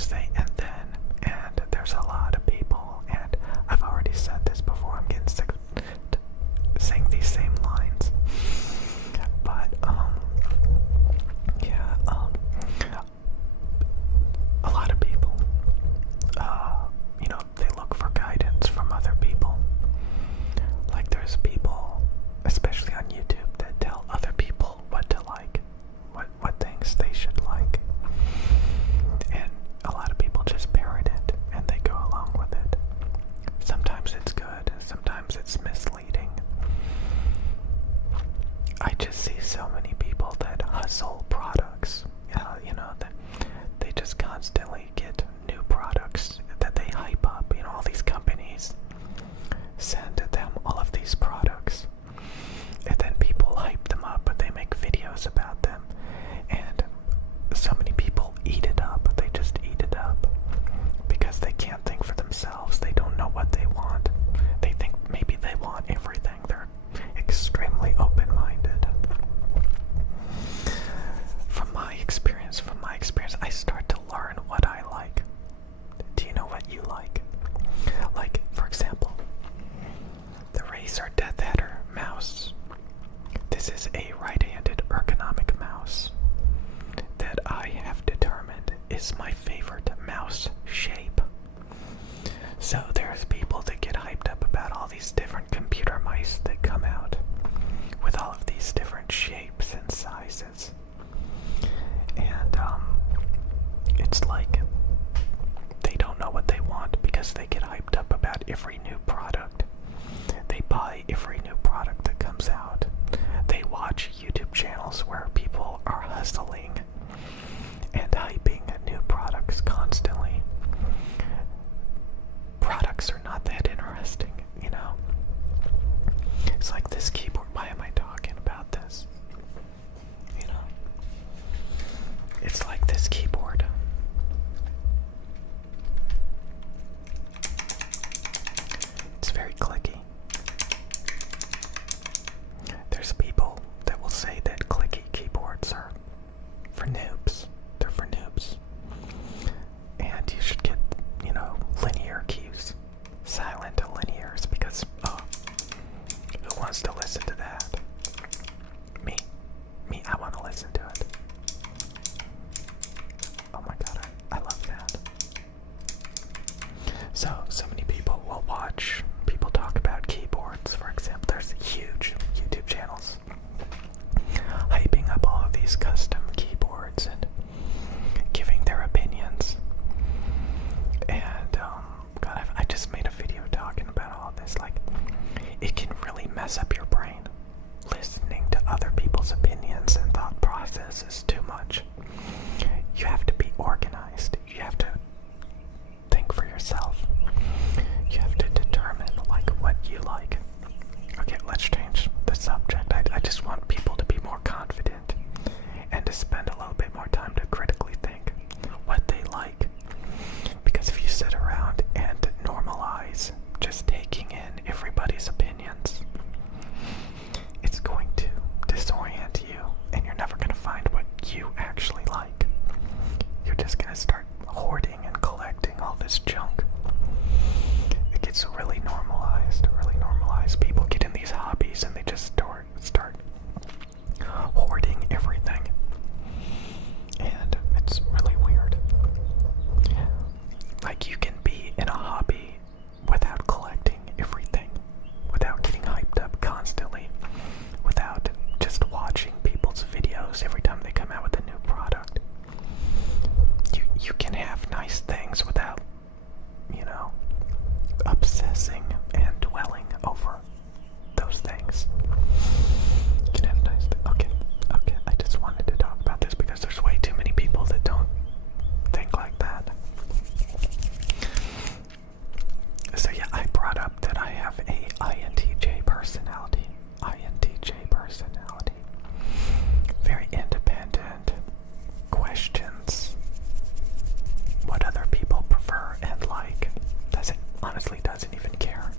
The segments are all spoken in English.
say and then, and there's a lot of people, and I've already said this before, I'm getting sick of saying these same lines, but, yeah, a lot of people, they look for guidance from other people. Like, there's people, especially on YouTube, that tell other people what to like, what things they should like. And a lot of people just parrot it, and they go along with it. Sometimes it's good, sometimes it's misleading. I just see so many people that hustle products, that they just constantly get new products that they hype up. All these companies send them all of these products, and then people hype them up, but they make videos about them, and so many people eat it up. They just eat it up because they can't think for themselves. They don't know what they want. They think maybe they want everything. They're extremely open-minded. From my experience, I start to learn what I like. Do you know what you like? Like, for example, the Razer Death Adder mouse. This is a right-handed ergonomic mouse that I have determined is my favorite mouse shape. So there's people that get hyped up about all these different computer mice that come out with all of these different shapes and sizes. And it's like they don't know what they want because they get hyped up about every new product. They buy every new product that comes out. They watch YouTube channels where people are hustling and hyping new products constantly. Products are not that interesting, It's like this keyboard. Why am I talking about this? It's like this keyboard. It's very clicky. There's people that will say that clicky keyboards are for noobs. They're for noobs. And you should get, linear keys. Silent linears, because, who wants to listen to that? Me, I want to listen to it. Oh my god, I love that. So many people will watch people talk about keyboards. For example, there's huge YouTube channels hyping up all of these custom keyboards and giving their opinions. And, God, I just made a video talking about all this. Like, it can really mess up your brain. Listening to other people's opinions and thought processes too much. You have to be organized. You have to think for yourself. You have to determine, what you like. Okay, let's change the subject. I just want people to be more confident and to spend a little bit more time to critically think what they like. Because if you sit around and normalize just taking in everybody's opinions, it's going to disorient you, and you're never going to find what you actually like. You're just going to start hoarding and collecting all this junk. It gets really normalized, really normalized. People get in these hobbies and they just start hoarding everything. And it's really weird. Like, you can be in a hobby without collecting everything, without getting hyped up constantly, without just watching people's videos every time they come out with a new product. You can have nice things without, obsessing and dwelling over those things. You can have nice things. Okay, I just wanted to talk about this because there's way too many people that don't think like that. So yeah, I brought up that I have a INTJ personality. Very independent, questions what other people prefer and like. Honestly doesn't even care.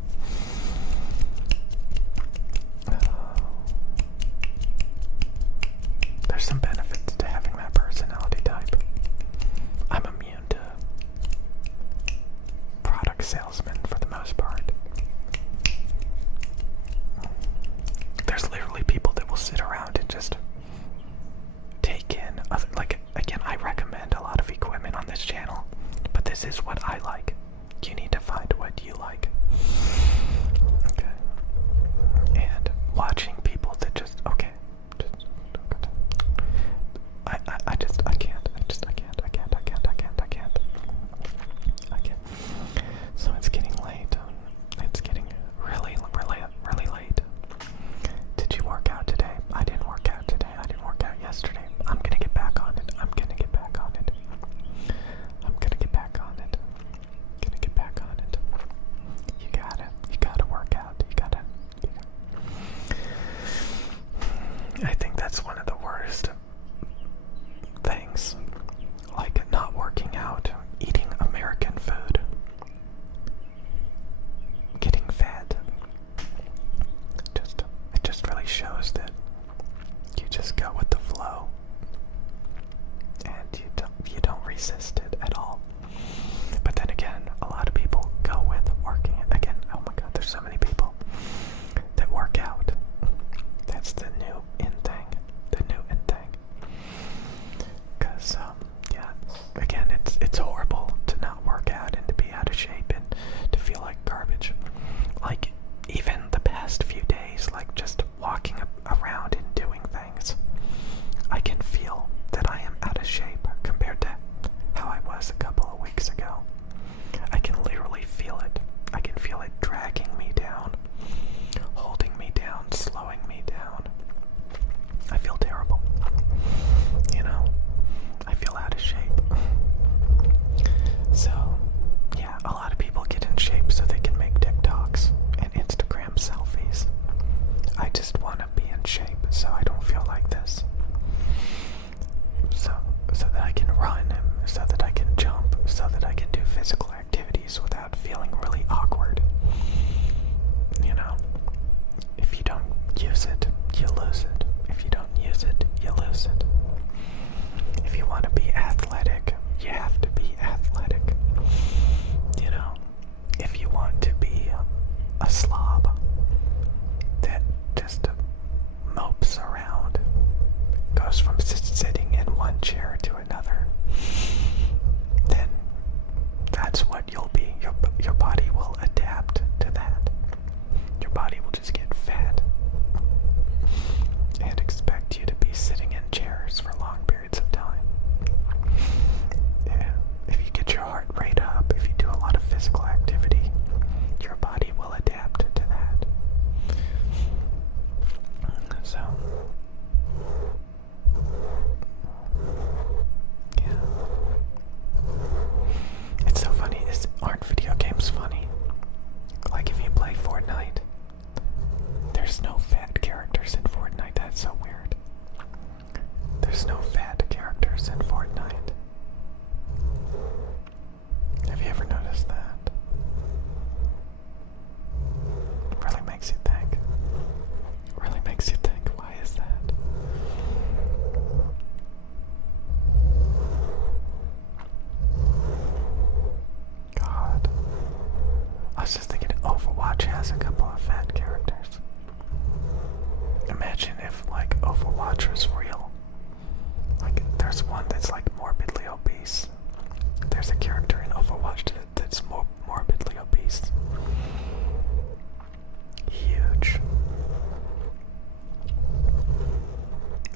feeling really awkward. You know, if you don't use it, you lose it. If you don't use it, you lose it. If you want to be athletic, you have to be athletic. You know, if you want to be a slob that just mopes around, goes from sitting in one chair to another, then that's what you'll be. Your body will adapt to that. Your body will just get fat and expect you to be sitting in chairs for long periods of time. Yeah. If you get your heart rate up, if you do a lot of physical activity, your body will adapt to that. So, yeah. It's so funny. Aren't video games funny? Like if you play Fortnite, there's no fat characters in Fortnite. That's so weird. There's no fat characters in Fortnite. Have you ever noticed that? Really makes you think. Really makes you think. Why is that? God. I was just thinking Overwatch has a couple of fat characters. Imagine if, like, Overwatch was real. Like, there's one that's, like, morbidly obese. There's a character in Overwatch that's morbidly obese. Huge.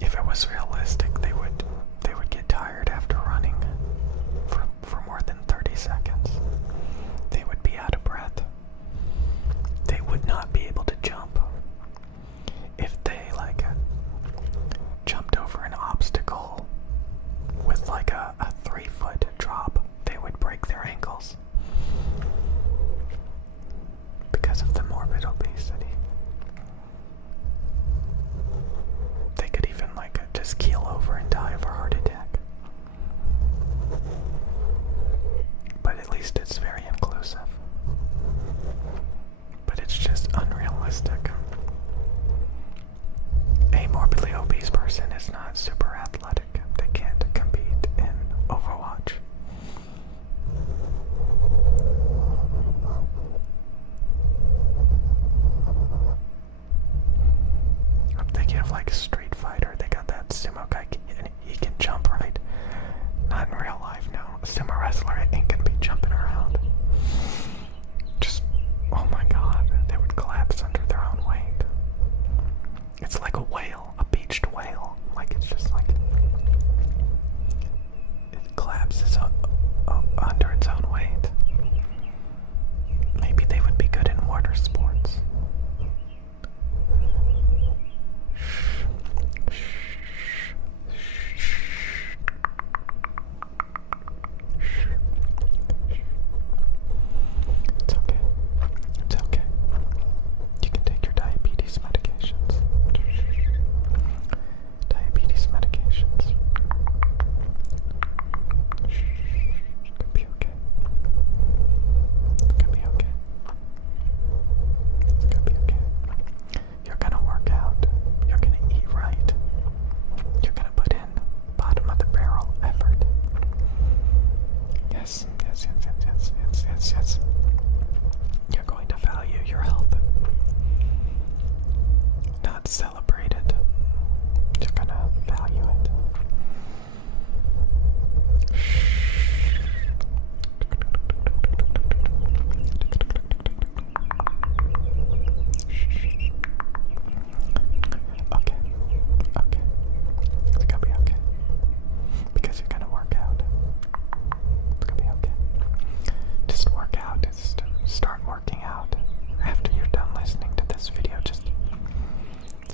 If it was realistic, they would get tired after running for more than 30 seconds. They would be out of breath. They would not be able to jump. If they jumped over an obstacle with like a 3-foot drop, they would break their ankles because of the morbid obesity. They could even just keel over and die of a heart attack. But at least it's very inclusive. But it's just unrealistic. A morbidly obese person is not super athletic. They can't compete in Overwatch. I'm thinking of Street Fighter. They got that sumo guy, and he can jump, right? Not in real life, no. A sumo wrestler ain't gonna be jumping around. Just, oh my god, they would collapse under their own weight. It's like a whale, a beached whale. It's just it collapses under its own weight. Maybe they would be good in water sports. It's okay. It's okay. You can take your diabetes medications. Diabetes medications. It's gonna be okay. It's gonna be okay. It's gonna be okay. You're gonna work out. You're gonna eat right. You're gonna put in bottom of the barrel effort. Yes, yes, yes, yes, yes, yes, yes, yes. You're going to value your health. Not celebrate it. You're gonna value it. Okay. Okay. It's gonna be okay. Because you're gonna work out. It's gonna be okay. Just work out. Just start working out. After you're done listening to this video, just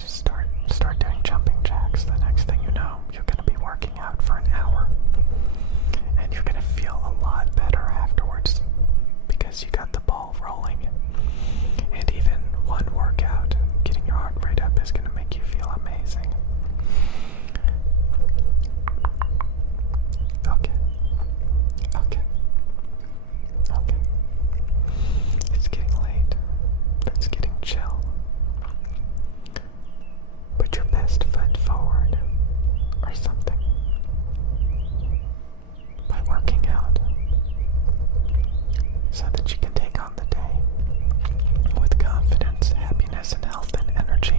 start doing jumping jacks. The next thing you know, that's getting chill. Put your best foot forward or something by working out so that you can take on the day with confidence, happiness, and health and energy.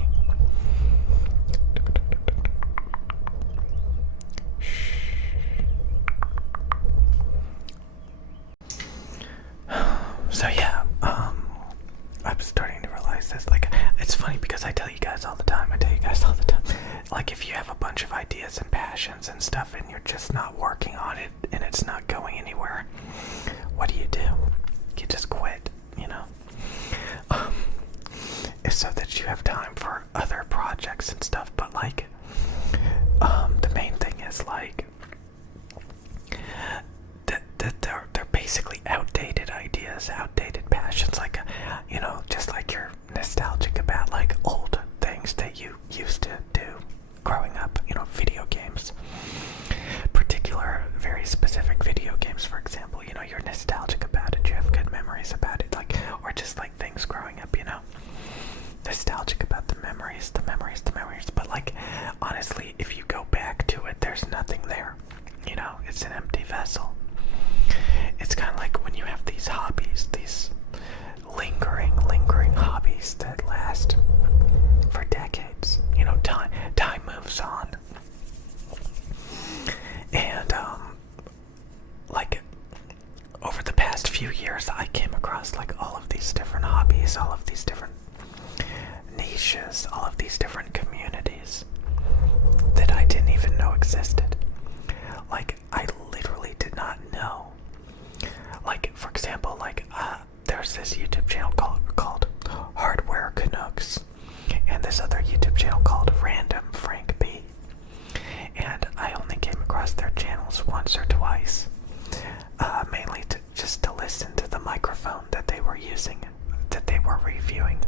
So yeah, I'm starting to realize this. Like, it's funny because I tell you guys all the time. Like, if you have a bunch of ideas and passions and stuff, and you're just not working on it, and it's not going anywhere, what do? You just quit, you know. It's so that you have time for other projects and stuff. But like, the main thing is like, they're basically outdated ideas, outdated passions, like, you know, just like you're nostalgic about like old things that you used to do growing up, you know, video games, particular, very specific video games, for example, you know, you're nostalgic about it, you have good memories about it, like, or just like things growing up, you know, nostalgic about the memories, but like, honestly, if you go back to it, there's nothing there, you know, it's an empty vessel. It's kind of like when you have these hobbies, these lingering hobbies that last for decades. You know, time moves on. And, like, over the past few years, I came across, like, all of these different hobbies, all of these different niches, all of these different communities that I didn't even know existed. Like, I literally did not know. Like, for example, like, there's this YouTube channel called Hardware Canucks, and this other YouTube channel called Random Frank B. And I only came across their channels once or twice, mainly just to listen to the microphone that they were using, that they were reviewing.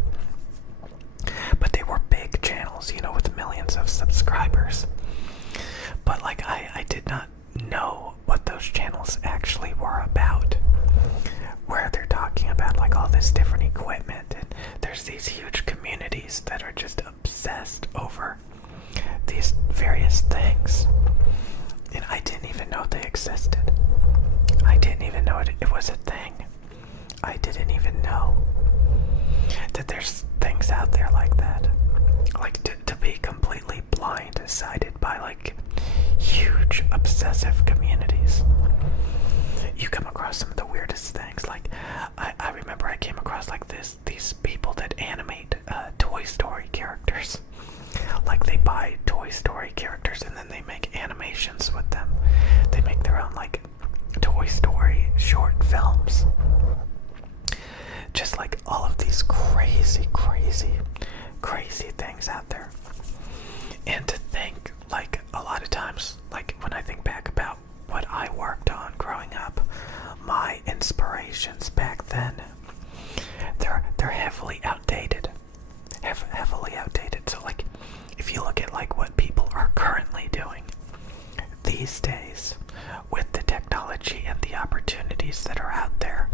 But they were big channels, you know, with millions of subscribers. But like, I did not know what those channels actually were about, where they're talking about like all this different equipment, and there's these huge communities that are just obsessed over these various things, and I didn't even know they existed. I didn't even know it was a thing. I didn't even know that there's things out there like that. Like, to be completely blindsided by like huge obsessive communities. You come across some of the weirdest things. Like, I remember I came across like these people that animate Toy Story characters. Like, they buy Toy Story characters and then they make animations with them. They make their own like Toy Story short films. Just like all of these crazy things out there. And to think, like, a lot of times, like, when I think back about what I worked on growing up, my inspirations back then, they're heavily outdated. Heavily outdated. So, like, if you look at, like, what people are currently doing these days with the technology and the opportunities that are out there,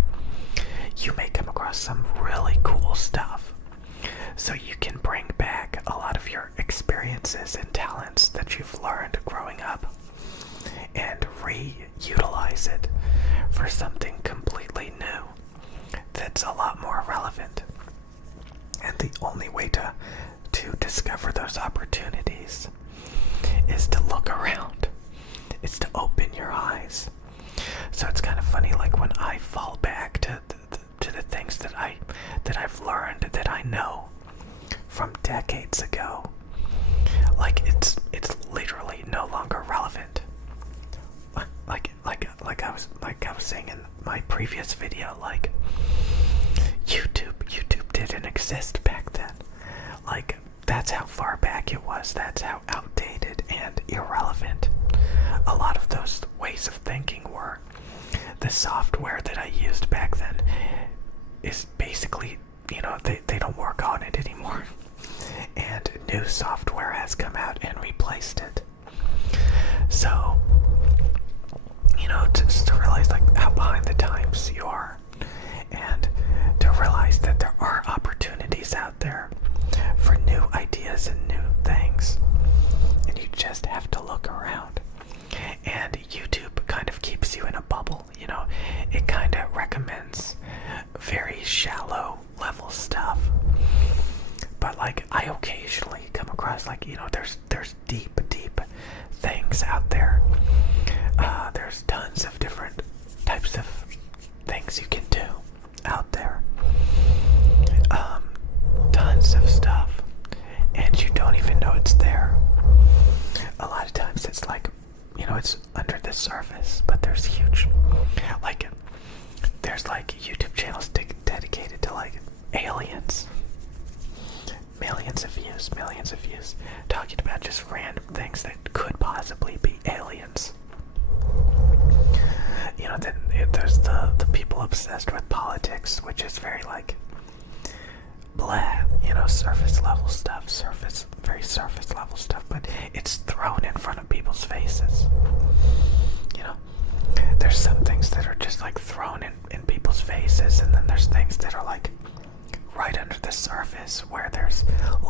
you may come across some really cool stuff. So you can bring back a lot of your experiences and talents that you've learned growing up and reutilize it for something completely new that's a lot more relevant. And the only way to discover those opportunities is to look around. It's to open your eyes. So it's kind of funny, like, when I fall back to the things that I've learned, that I know from decades ago, like, it's literally no longer relevant. Like I was saying in my previous video, like, YouTube didn't exist back then. Like, that's how far back it was. That's how outdated and irrelevant a lot of those ways of thinking were. The software that I used back then is basically, you know, they don't work on it anymore. And new software has come out and replaced it. So, you know, just to realize, like, how behind the times you are, and to realize that there are opportunities it kind of recommends very shallow level stuff. But like, I occasionally come across, like, you know, there's deep things out there. There's tons of different types of things you can do out there. Tons of stuff, and you don't even know it's there. A lot of times it's like, you know, it's under the surface, but there's huge, like, there's like YouTube channels dedicated to like aliens. Millions of views, talking about just random things that could possibly be aliens. You know, then there's the people obsessed with politics, which is very like blah, you know, surface level stuff, very surface level stuff, but it's thrown in front of people's faces. You know, there's some things that are just like thrown in people's faces, and then there's things that are like right under the surface where there's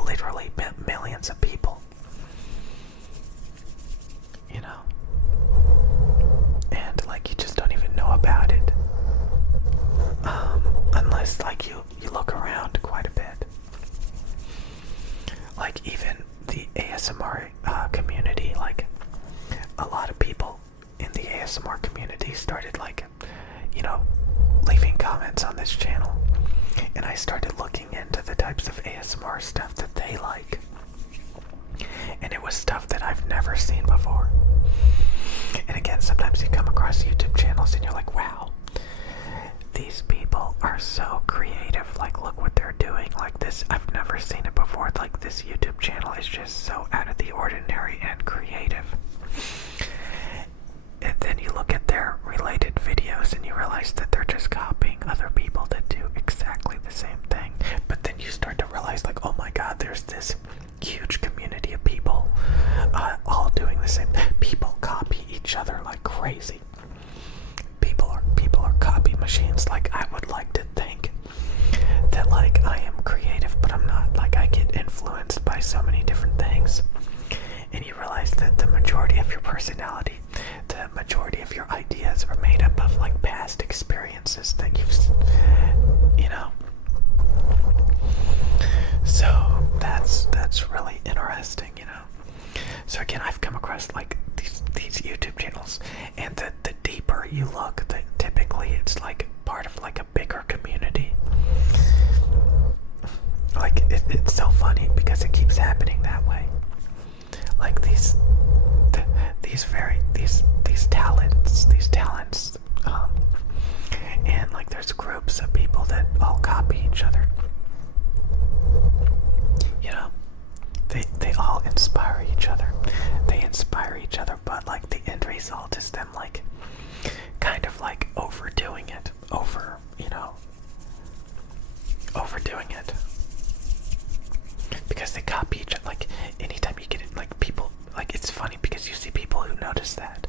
literally millions of people. You know? And like, you just don't even know about it. Unless like you look around quite a bit. Like, even the ASMR community, like a lot of people in the ASMR community started like, you know, leaving comments on this channel. And I started looking into the types of ASMR stuff that they like. And it was stuff that I've never seen before. And again, sometimes you come across YouTube channels and you're like, wow, these people are so creative. Like, look what they're doing. Like this, I've never seen it before. Like, this YouTube channel is just so out of the ordinary and creative. And then you look at their related videos and you realize that they're just copying other people that do exactly the same thing. But then you start to realize, like, oh my god, there's this huge community of people all doing the same thing. People copy each other like crazy. People are copy machines. Like, I would like to think that like I am creative, but I'm not. Like, I get influenced by so many different things. And you realize that the majority of your personality, the majority of your ideas are made up of like past experiences that you know. So that's really interesting, you know. So again, I've come across like these YouTube channels, and the deeper you look, typically it's like part of like a bigger community. Like, it's so funny because it keeps happening that way. Like these talents, and like there's groups of people that all copy each other. You know, they all inspire each other. They inspire each other, but like the end result is them like kind of like overdoing it, overdoing it. Because they copy each other. Like, anytime you get it, like people, like, it's funny because you see people who notice that.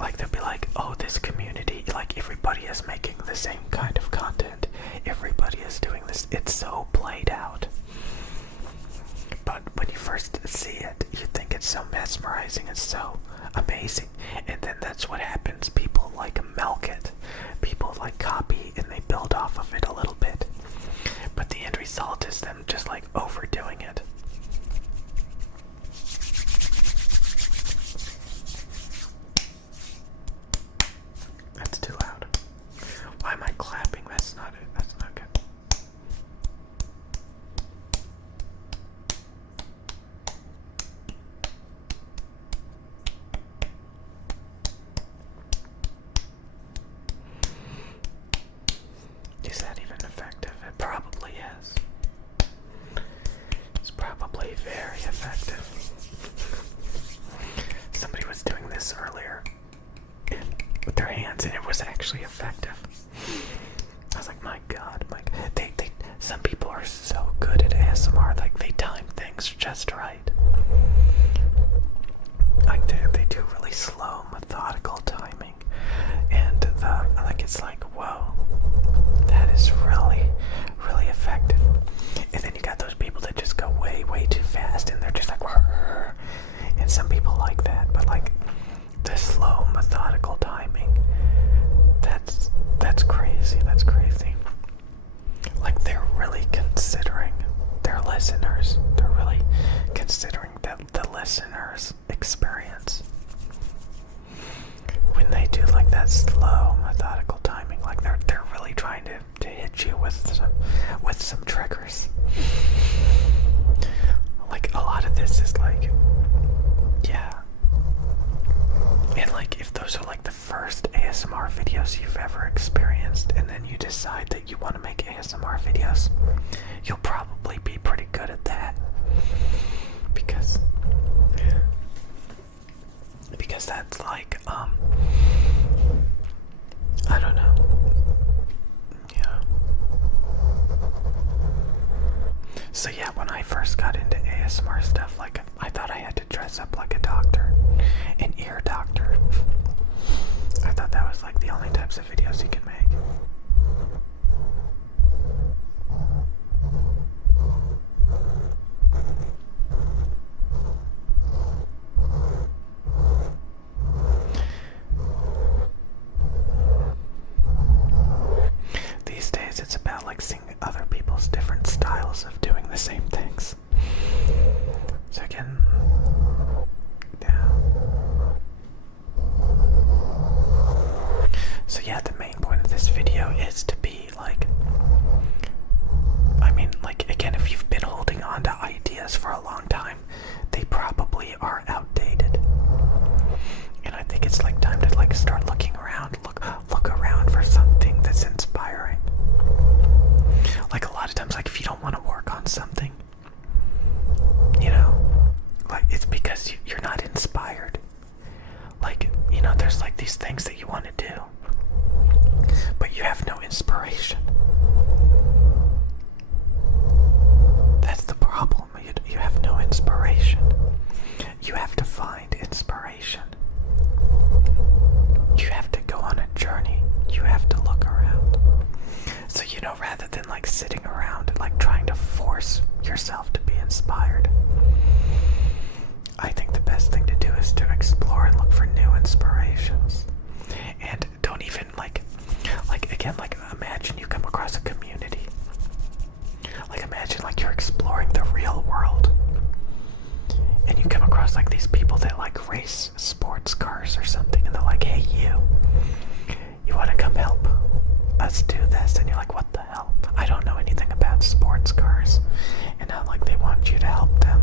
Like, they'll be like, oh, this community, like, everybody is making the same kind of content. Everybody is doing this. It's so played out. But when you first see it, you think it's so mesmerizing. It's so amazing. And then that's what happens. People, like, milk it. People, like, copy and they build off of it a little bit. But the end result is them just like overdoing it. That's too loud. Why am I clapping? That's not it. That's not good. Is that even effective? It probably is. It's probably very effective. Somebody was doing this earlier with their hands, and it was actually effective. I was like, my god, some people are so good at ASMR, like they time things just right. Like they do really slow, methodical timing, and it's like, whoa, that is really, really effective. And then you got those people that just go way, way too fast, and they're just like, and some people like that, but like the slow, methodical timing that slow, methodical timing. Like they're really trying to hit you with some triggers. Like a lot of this is like, yeah. And like if those are like the first ASMR videos you've ever experienced, and then you decide that you want to make ASMR videos, you'll probably be pretty good at that. Because that's like, I don't know. Yeah. So yeah, when I first got into ASMR stuff, like I thought I had to dress up like a doctor, an ear doctor. I thought that was like the only types of videos you can make. These days it's about like seeing other people's different styles of doing the same things. So again, yeah. So yeah, the main point of this video is to be like, I mean, like again, if you've been holding on to ideas for a long time, they probably are outdated. And I think it's like time to like start looking around, look around for something that's inspiring. Like a lot of times, like if you don't want to work on something, you know, like it's because you're not inspired. Like, you know, there's like these things that you want to do, but you have no inspiration. That's the problem. You have no inspiration. You have to find inspiration. You have to go on a journey. You have to look around. So, you know, rather than like sitting around and like trying to force yourself to be inspired, I think the best thing to do is to explore and look for new inspirations. And don't even like again, like imagine you come across a community. Like imagine like you're exploring the real world, and you come across like these people that like race sports cars or something, and they're like, hey, you want to come help us do this? And you're like, what the hell? I don't know anything about sports cars. And now like they want you to help them.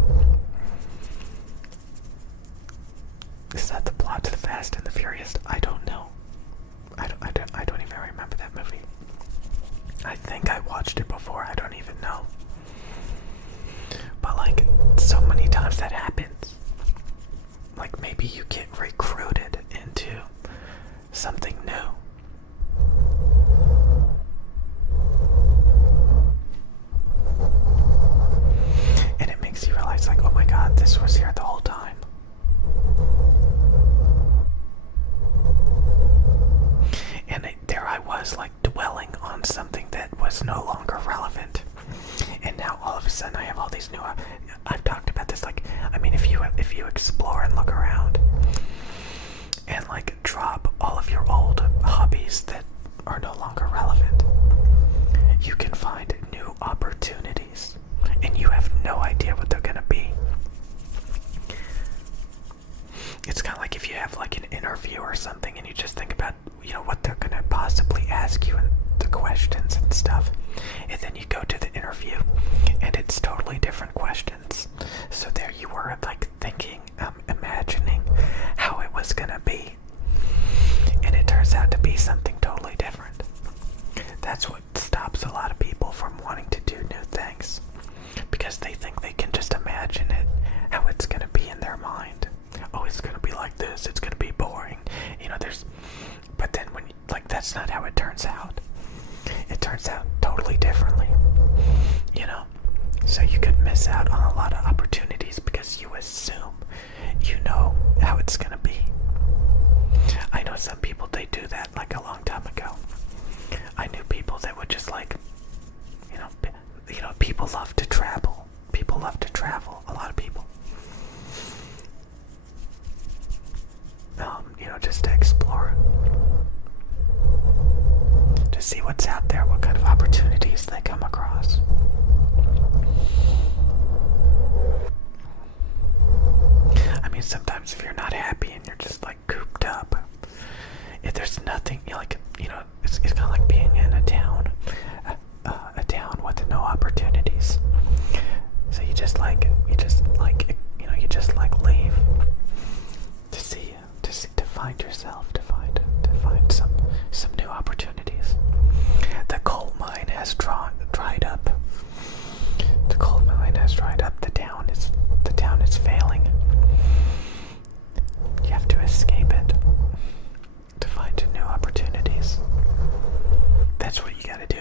Is that the plot to the Fast and the Furious? I don't know. I don't even remember that movie. I think I watched it before. I don't even know. But like so many times that happens. Like maybe you get recruited into something new. And it makes you realize like, oh my god, this was here the whole time. And there I was like dwelling on something that was no longer relevant. And now all of a sudden I have all these new, I've talked about this, like, I mean, if you explore and look around and like drop all of your old hobbies that are no longer relevant, you can find new opportunities, and you have no idea what they're gonna be. It's kind of like if you have like an interview or something, and you just think about, you know, what they're gonna possibly ask you and the questions and stuff, and then you go to the interview and it's totally different questions. So there you were like thinking, imagining how it was gonna be, and it turns out to be something totally different. That's what stops a lot of people from wanting to do new things, because they think they can just imagine it, how it's gonna be in their mind. Oh, it's gonna be like this, it's gonna be boring, you know, but then when, like, that's not how it turns out. It turns out totally differently, you know? So you could miss out on a lot of opportunities because you assume you know how it's gonna be. I know some people, they do that like a long time ago. I knew people that would just like, you know, people love to travel. People love to travel, a lot of people. You know, just to explore, to see what's out there, what kind of opportunities they come across. I mean, sometimes if you're not happy and you're just like cooped up, if there's nothing like, it's kind of like being in a town with no opportunities. So you just leave to find yourself, to find some new opportunities. The coal mine has dried up. The coal mine has dried up. The town is failing. You have to escape it to find new opportunities. That's what you gotta do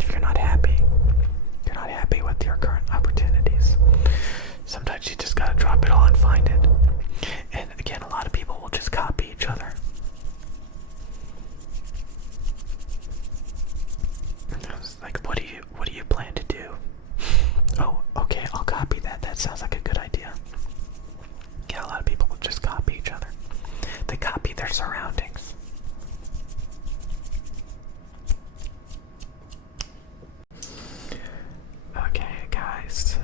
if you're not happy with your current opportunities. Sometimes you just gotta drop it all and find it. And again, a lot of people will just copy each other. Like, what do you plan to do? Oh, okay, I'll copy that. That sounds like a good idea. Yeah, a lot of people will just copy each other. They copy their surroundings. Okay, guys,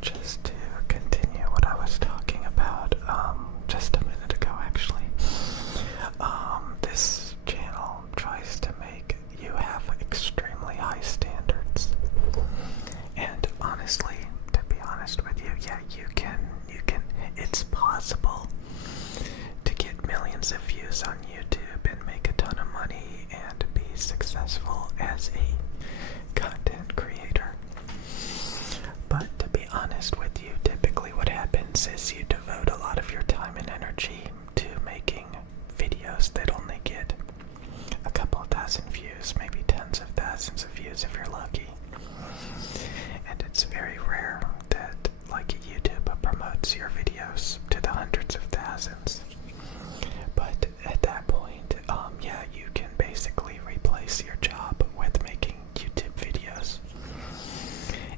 just to continue what I was talking about, just a minute ago, actually. This channel tries to make you have extremely high standards. And honestly, to be honest with you, yeah, you can, it's possible to get millions of views on YouTube and make a ton of money and be successful as a content creator. But to be honest with you, typically what happens is you devote a lot of your time and energy to making videos that only get a couple of thousand views, maybe tens of thousands of views if you're lucky. And it's very rare that YouTube promotes your videos to the hundreds of thousands. But at that point, yeah, you can basically replace your job with making YouTube videos.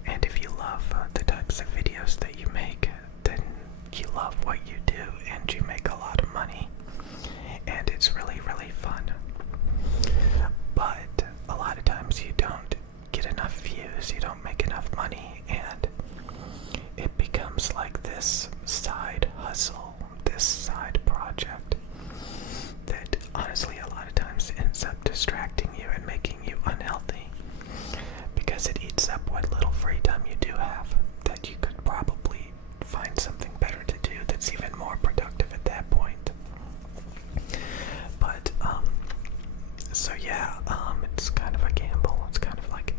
And if you love the types of videos that you make, then you love what you do and you make a lot of money. And it's really, really fun. But a lot of times you don't get enough views, you don't make enough money, and it becomes like this side hustle, this side project that honestly a lot of times ends up distracting you and making you unhealthy, because it eats up what little free time you do have that you could probably find something better to do that's even more productive at that point. But so yeah, it's kind of a gamble. It's kind of like,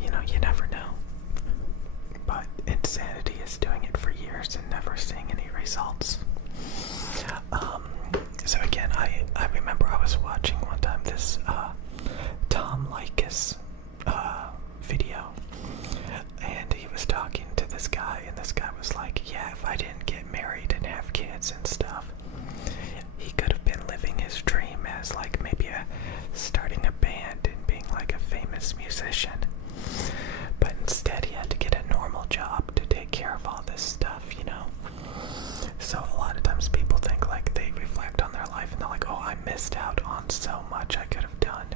you never know. But insanity is doing it for years and never seeing any results. So again, I remember I was watching one time this Tom Likas video, and he was talking to this guy, and this guy was like, yeah, if I didn't get married and have kids and stuff, he could have been living his dream as like maybe starting a band and being like a famous musician. But instead he had to get a normal job to take care of all this stuff, So a lot of times people think like they reflect on their life and they're like, oh, I missed out on so much I could have done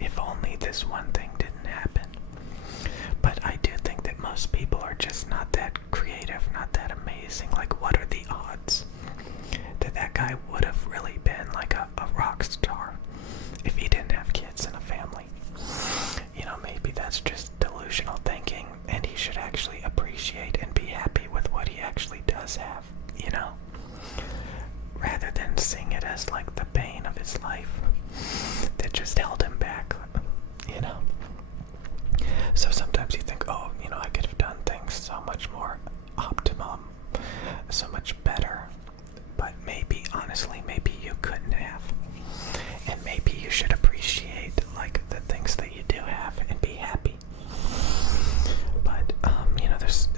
if only this one thing didn't happen. But I do think that most people are just not that creative, not that amazing. Like, what are the odds that guy would have really been like a rock star if he didn't have kids and a family? Maybe that's just delusional thinking, and he should actually appreciate and be happy with what he actually does have, rather than seeing it as like the bane of his life that just held him back, So sometimes you think, oh, I could have done things so much more optimum, so much better. But maybe, honestly, maybe you couldn't have. And maybe you should appreciate like the things that you do have and be happy. But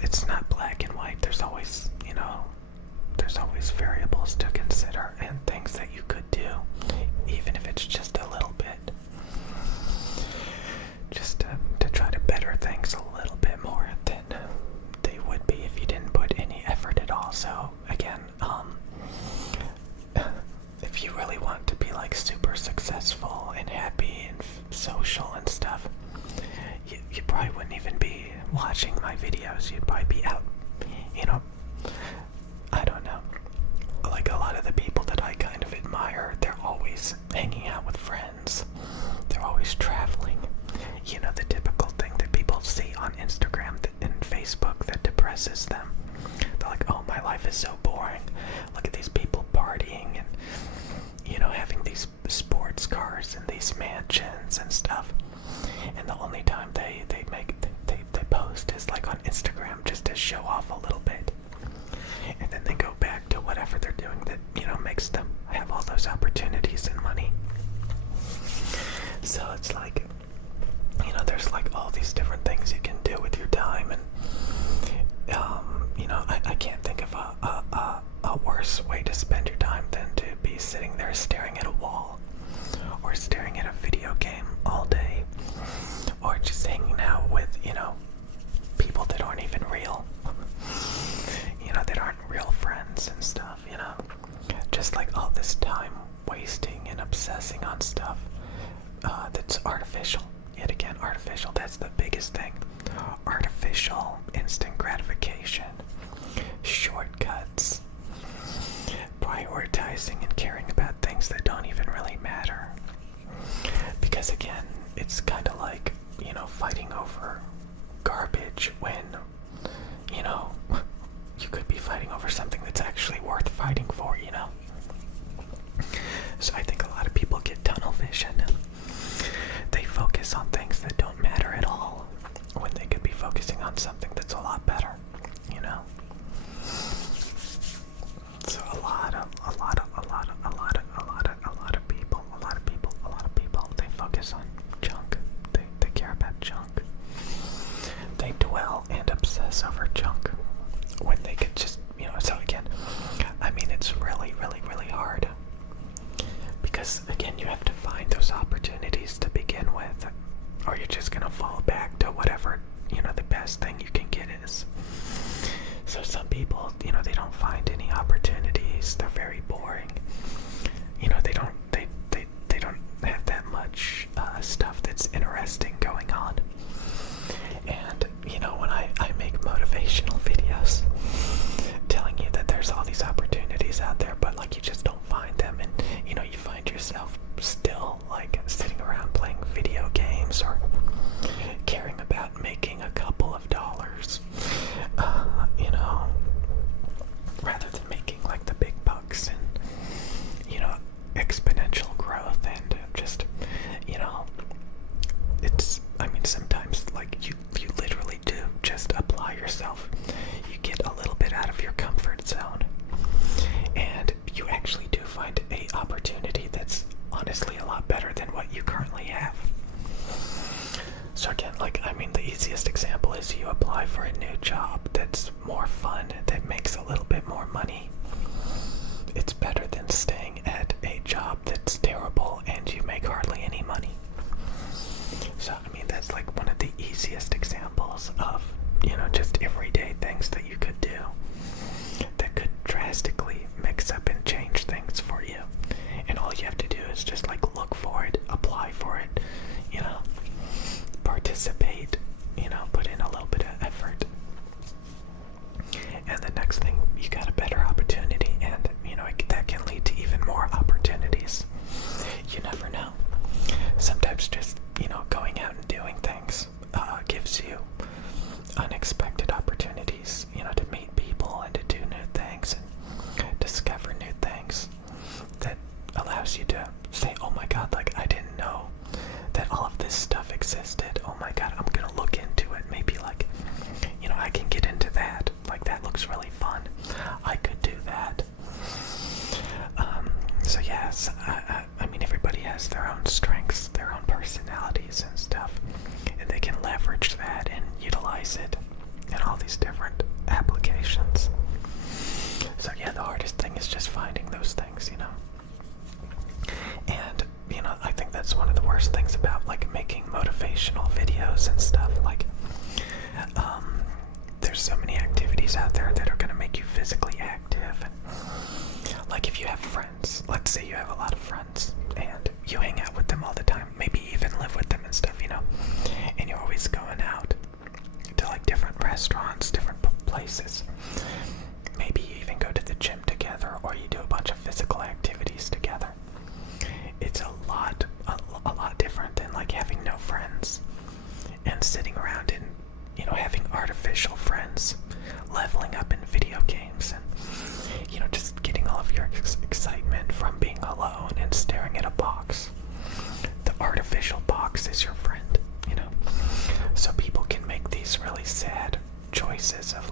it's not black and white. There's always variables to consider and things that you could do, even if it's just a little bit. Just to try to better things a little bit more than they would be if you didn't put any effort at all. So again, if you really want to be like super successful and happy and social and stuff, you probably wouldn't even be watching my videos. You'd probably be out, I don't know. Like a lot of the people that I kind of admire show off a little bit. And then they go back to whatever they're doing that, makes them have all those opportunities and money. So it's like, there's like all these different things you can do with your time, and I can't think of a worse way to spend your time than to be sitting there staring at a wall, or staring at a video game all day, or just hanging out with, people that aren't even real, that aren't real friends and stuff, just like all this time wasting and obsessing on stuff that's artificial. Yet again, artificial, that's the biggest thing. Artificial instant gratification, shortcuts, prioritizing and caring about things that don't even really matter. Because again, it's kind of like, fighting over garbage when, you could be fighting over something that's actually worth fighting for, So I think a lot of people get tunnel vision. They focus on things that don't matter at all when they could be focusing on something that's a lot better, So a lot of people, they focus on junk. They care about junk. They dwell and obsess over junk when they could just, so again, it's really, really, really hard. Because again, you have to find those opportunities to begin with, or you're just gonna fall back to whatever, the best thing you can get is. So some people, they don't find any opportunities. They're very boring. They don't have that much stuff that's interesting going on. And when I make motivational videos telling you that there's all these opportunities out there, but like you just don't find them, and you find yourself still like sitting around playing video games or caring about making a couple of dollars, rather than making like the big bucks and exponential growth, and just it's sometimes like you literally do just apply yourself. You get a little bit out of your comfort zone, and you actually do find a opportunity that's honestly a lot better than what you currently have. So again, the easiest example is you apply for a new job that's more fun, that makes a little bit more money. It's better than staying at a job that's terrible and you make hardly any money. So that's like one of the easiest examples of, just everyday things that you could do that could drastically mix up and change things for you. And all you have to do is just look for it, apply for it, participate, put in a little bit of effort. And the next thing, you got a better opportunity, and that can lead to even more opportunities. You never know. Sometimes just going out and doing things gives you unexpected opportunities, to meet people and to do new things and discover new things. That allows you to say, oh my god, I didn't know that all of this stuff existed. Oh my god, I'm gonna look into it. Maybe I can get into that. That looks really fun. I could do that. So yes, everybody has their own strengths, their own personalities and stuff, and they can leverage that and utilize it in all these different applications. So yeah, the hardest thing is just finding those things, And, I think that's one of the worst things about making motivational videos and stuff. There's so many activities out there that are going to make you physically active. If you have friends, let's say you have a lot of friends and you hang out with them all the time, maybe even live with them and stuff, and you're always going out to different restaurants, different places. Maybe you even go to the gym together, or you do a bunch of physical activities together. It's a lot different than having no friends and sitting around and having artificial friends, leveling up in video games, and just getting all of your excitement from being alone and staring at a box. The artificial box is your friend, So people can make these really sad choices of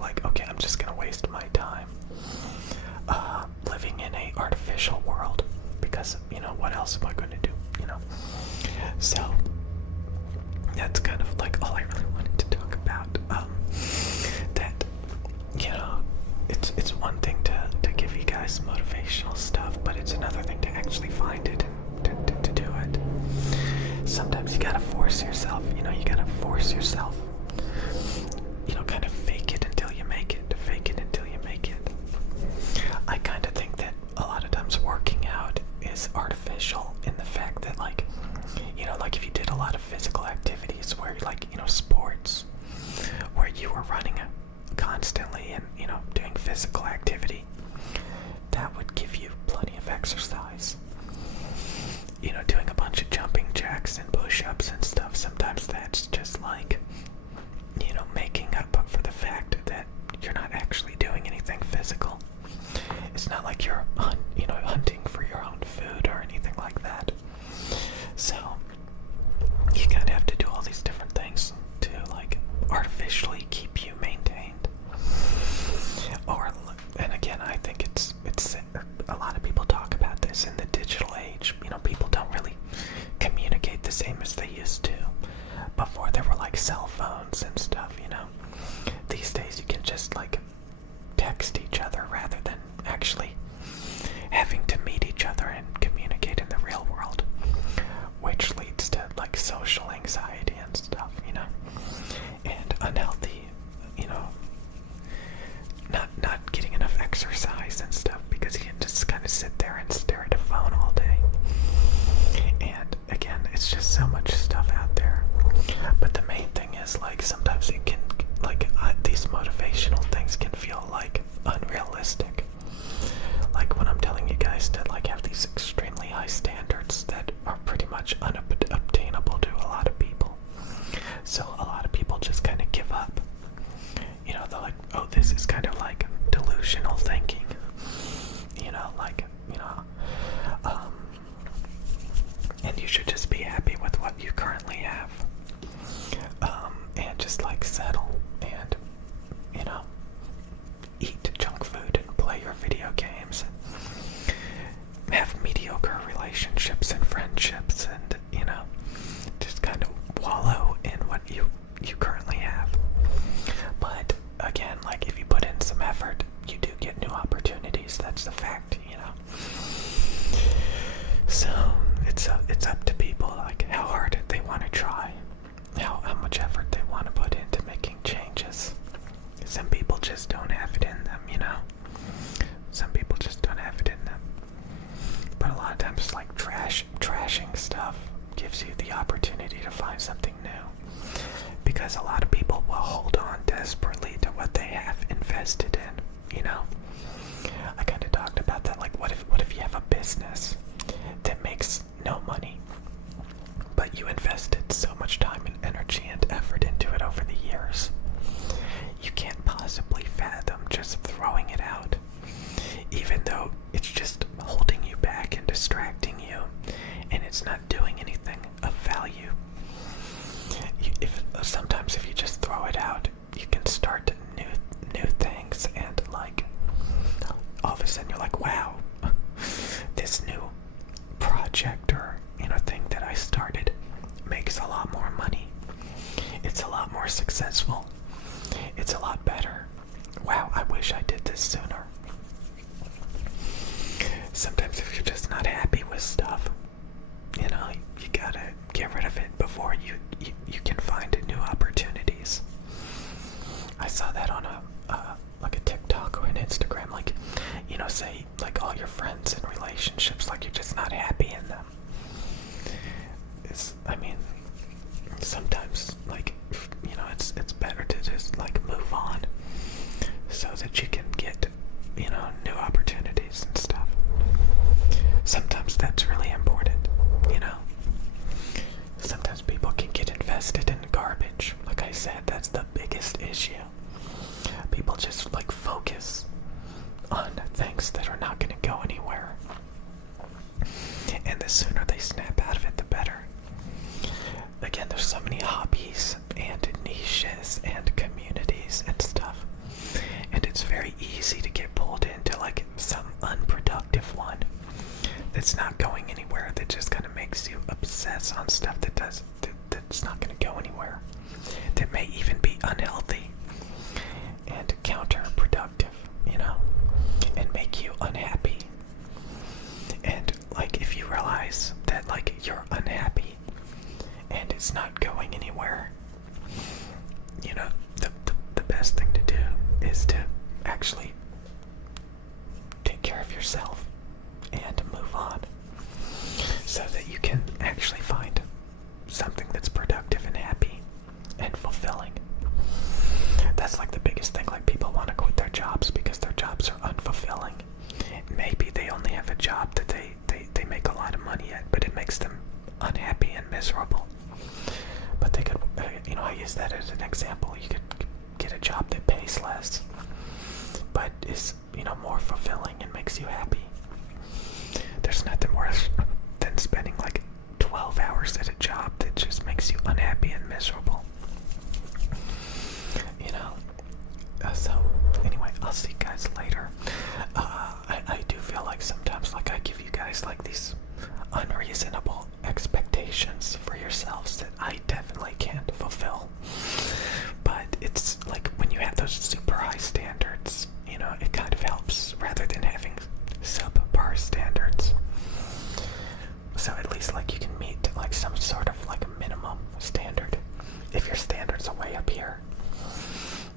what else am I going to do, So, that's kind of like all I really wanted to talk about. That, it's one thing to give you guys motivational stuff, but it's another thing to actually find it and to do it. Sometimes you gotta force yourself, kind of fake it until you make it, I kind of think that a lot of times working out is artificial in the fact that, like if you did a lot of physical activities where, sports, where you were running constantly and, doing physical activity, that would give you plenty of exercise. Doing a bunch of jumping jacks and push-ups and stuff, sometimes that's just like, making up for the fact that you're not actually doing anything physical. It's not like you're, hunting for your own food or anything like that. So, you kind of have to do all these different things to, artificially keep you maintained. And again, I think it's a lot of people talk about this in the digital age. People don't really communicate the same as they used to. Before there were, cell phones and stuff, These days you can just, text each other rather than actually having to meet each other and communicate in the real world, which leads to social anxiety and stuff, and unhealthy, not getting enough exercise and stuff, because you can just kind of sit there and stare at a phone all day. And again, it's just so much stuff out there. But the main thing is, sometimes it can, these motivational things can feel unrealistic. When I'm telling you guys to have these extremely high standards that are pretty much unobtainable to a lot of people. So a lot of people just kind of give up. They're like, oh, this is kind of delusional thinking. And you should just be happy with what you currently have. And just settle and, eat junk food and play your video games and have mediocre relationships and friendships and, just kind of wallow in what you currently have. But again, if you put in some effort, you do get new opportunities. That's the fact, So it's up to people how hard they want to try, how much effort they want to put into making changes. Some people just don't have it in them, Some people just don't have it in them. But a lot of times, trashing stuff gives you the opportunity to find something new. Because a lot of people will hold on desperately to what they have invested in, I kind of talked about that. What if you have a business that makes no money, but you invested so much time and energy and effort into it over the years? You can't possibly fathom just throwing it out, even though it's just holding you back and distracting you, and it's not doing anything of value. Sometimes if you just throw it out, you can start new things, and all of a sudden you're like, wow, this new project or thing that I started makes a lot more money. It's a lot more successful. It's a lot better. Wow, I wish I did this sooner. Sometimes if you're just not happy with stuff, you gotta get rid of it before you can find new opportunities. I saw that on a TikTok or an Instagram, say all your friends in relationships, you're just not happy in them. Sometimes it's better to just move on so that you can get new opportunities and stuff. Sometimes that's really important. Sometimes people can get invested in garbage. Like I said, that's the biggest issue. People just focus on things that are not going to go anywhere. And the sooner they snap out of it, the better. Again, there's so many hobbies and niches and communities and stuff. And it's very easy to get pulled into some unproductive one that's not going anywhere. it just kind of makes you obsess on stuff that's not going to go anywhere, that may even be unhealthy and counterproductive, you know, and make you unhappy. And like, if you realize that like you're unhappy and it's not going anywhere, you know, the best thing to do is to actually take care of yourself and move on, so that you can actually find something that's productive and happy and fulfilling. That's like the biggest thing. Like, people want to quit their jobs because their jobs are unfulfilling. Maybe they only have a job that they make a lot of money at, but it makes them unhappy and miserable. But they could, you know, I use that as an example. You could get a job that pays less, but is, you know, more fulfilling and makes you happy. There's nothing worse than spending like 12 hours at a job that just makes you unhappy and miserable. You know? So, anyway, I'll see you guys later. I do feel like sometimes, like, I give you guys like these unreasonable expectations for yourselves that I definitely can't fulfill. But it's like, when you have those super high standards, you know, it kind of helps rather than having subpar standards. So at least like you can meet like some sort of like a minimum standard. If your standards are way up here,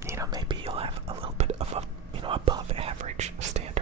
you know, maybe you'll have a little bit of a, you know, above average standard.